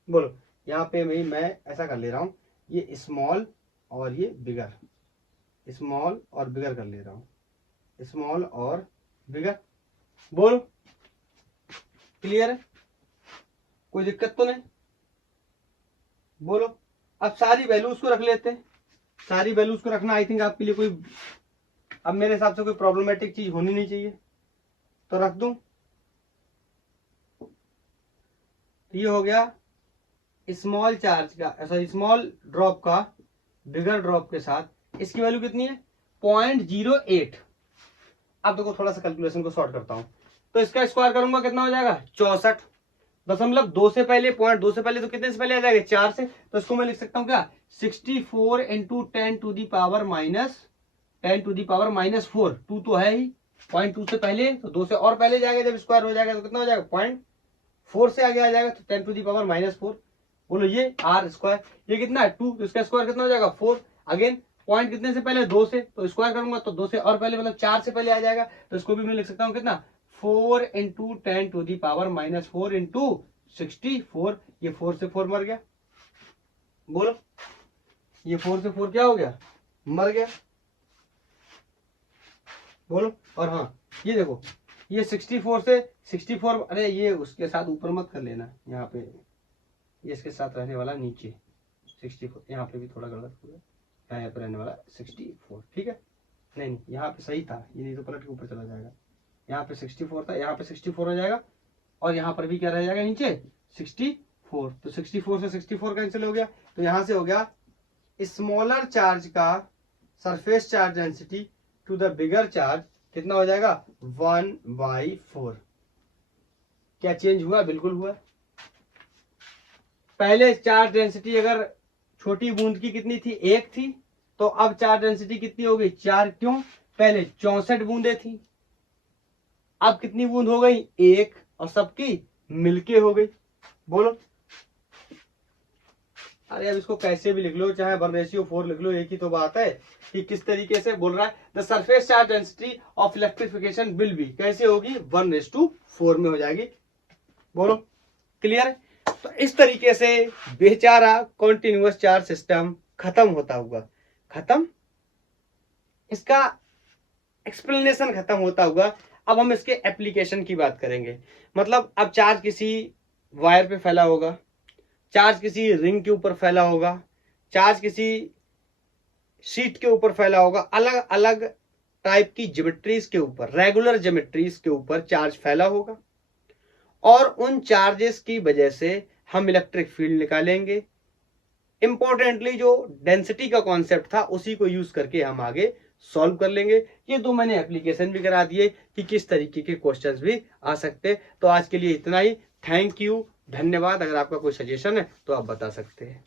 बोलो, यहाँ पे मैं ऐसा कर ले रहा हूं, ये स्मॉल और ये बिगर, स्मॉल और बिगर कर ले रहा हूं, स्मॉल और बिगर। बोलो क्लियर है? कोई दिक्कत तो नहीं? बोलो, अब सारी वैल्यूज को रख लेते हैं। सारी वैल्यूज को रखना आई थिंक आपके लिए कोई, अब मेरे हिसाब से कोई प्रॉब्लमेटिक चीज होनी नहीं चाहिए, तो रख दूं। तो ये हो गया स्मॉल चार्ज का, ऐसा स्मॉल ड्रॉप का बिगर ड्रॉप के साथ, इसकी वैल्यू कितनी है? 0.08। अब देखो, थोड़ा सा कैलकुलेशन को शॉर्ट करता हूं, तो इसका स्क्वायर करूंगा, कितना हो जाएगा? 64.2 से पहले, 0.2 से पहले, तो कितने से पहले आ जाएगा? 4 से। तो इसको मैं लिख सकता हूं क्या? 64 इंटू 10 टू दी पावर -4। 2 तो है ही, 0.2 से पहले, तो 2 से और पहले जाएगा, जब स्क्वायर हो जाएगा तो कितना हो जाएगा? 0.4 से आगे आ जाएगा, तो 10 टू दी पावर -4। बोलो, ये आर स्क्वायर, ये कितना है? 2, तो इसका स्क्वायर कितना हो जाएगा? 4। अगेन पॉइंट कितने से पहले? 2 से, तो स्क्वायर करूंगा तो 2 से और पहले, मतलब 4 से पहले आ जाएगा, तो इसको भी मैं लिख सकता हूँ कितना? 4 into 10 to the power -4 into 64। ये 4 से 4 मर गया। बोलो, ये 4 से 4 क्या हो गया? मर गया। बोलो, और हाँ, ये देखो, ये 64 से 64, अरे ये उसके साथ ऊपर मत कर लेना, यहाँ पे ये इसके साथ रहने वाला नीचे 64, यहाँ पे भी थोड़ा गलत हुआ है, यहाँ पे रहने वाला 64, ठीक है। नहीं यहाँ पे सही था, ये नहीं तो पलट के ऊपर चला जाएगा। यहाँ पे 64 था, यहाँ पे 64 हो जाएगा, और यहाँ पर भी क्या रह जाएगा नीचे 64। तो 64 से 64 कैंसिल हो गया, तो यहाँ से हो गया स्मॉलर चार्ज का surface charge density to the bigger charge कितना हो जाएगा 1/4। क्या चेंज हुआ? बिल्कुल हुआ। पहले चार्ज डेंसिटी अगर छोटी बूंद की कितनी थी? 1 थी, तो अब चार्ज डेंसिटी कितनी हो गई? 4। क्यों? पहले 64 बूंदे थी, अब कितनी बूंद हो गई? 1, और सबकी मिलके हो गई। बोलो। अरे अब इसको कैसे भी लिख लो, चाहे 1/4 लिख लो, एक ही तो बात है कि किस तरीके से बोल रहा है। The surface charge density of electrification will be, कैसे होगी? 1/4 में हो जाएगी। बोलो। क्लियर? तो इस तरीके से बेचारा कॉन्टिन्यूअस चार्ज सिस्टम खत्म होता हुआ, खत्म, इसका एक्सप्लेनेशन खत्म होता हुआ। अब हम इसके एप्लीकेशन की बात करेंगे। मतलब अब चार्ज किसी वायर पे फैला होगा, चार्ज किसी रिंग के ऊपर फैला होगा, चार्ज किसी शीट के ऊपर फैला होगा, अलग अलग टाइप की ज्योमेट्रीज के ऊपर, रेगुलर ज्योमेट्रीज के ऊपर चार्ज फैला होगा, और उन चार्जेस की वजह से हम इलेक्ट्रिक फील्ड निकालेंगे। इंपॉर्टेंटली जो डेंसिटी का कॉन्सेप्ट था उसी को यूज करके हम आगे सॉल्व कर लेंगे। ये तो मैंने एप्लीकेशन भी करा दिए कि किस तरीके के क्वेश्चंस भी आ सकते। तो आज के लिए इतना ही। थैंक यू, धन्यवाद। अगर आपका कोई सजेशन है तो आप बता सकते हैं।